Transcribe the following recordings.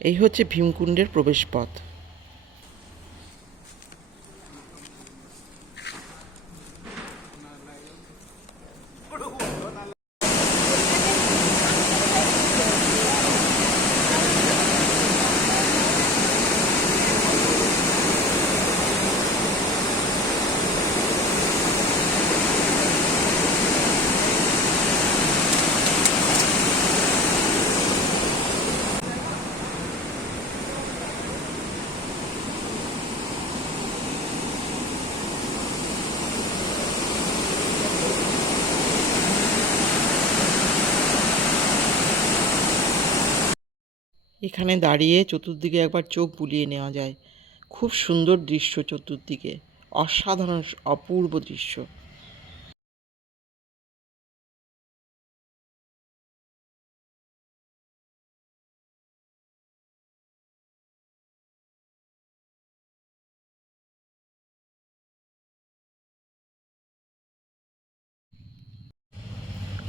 এই হচ্ছে ভীমকুণ্ডের প্রবেশপথ। এখানে দাঁড়িয়ে চতুর্দিকে একবার চোখ বুলিয়ে নেওয়া যায়। খুব সুন্দর দৃশ্য, চতুর্দিকে অসাধারণ অপূর্ব দৃশ্য।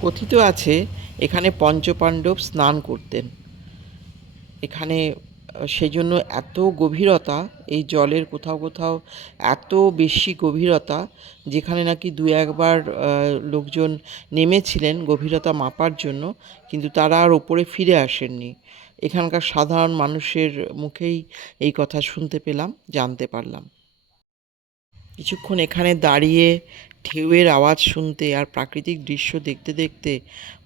কথিত আছে এখানে পঞ্চপাণ্ডব স্নান করতেন। এখানে সেই জন্য এত গভীরতা, এই জলের কোথাও কোথাও এত বেশি গভীরতা, যেখানে নাকি দু একবার লোকজন নেমেছিলেন গভীরতা মাপার জন্য, কিন্তু তারা আর ওপরে ফিরে আসেননি। এখানকার সাধারণ মানুষের মুখেই এই কথা শুনতে পেলাম, জানতে পারলাম। কিছুক্ষণ এখানে দাঁড়িয়ে ঢেউয়ের আওয়াজ শুনতে আর প্রাকৃতিক দৃশ্য দেখতে দেখতে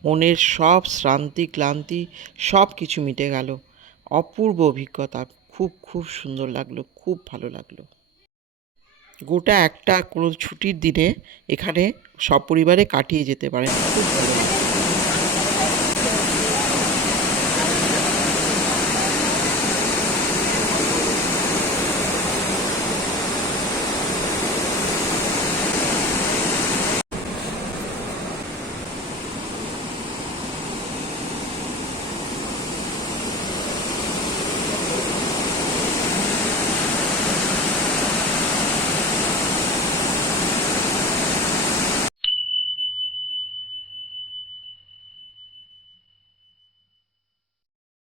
মনের সব শ্রান্তি ক্লান্তি সব কিছু মিটে গেল। অপূর্ব অভিজ্ঞতা। খুব খুব সুন্দর লাগলো, খুব ভালো লাগলো। গোটা একটা কোনো ছুটির দিনে এখানে সপরিবারে কাটিয়ে যেতে পারেন, খুব ভালো লাগলো।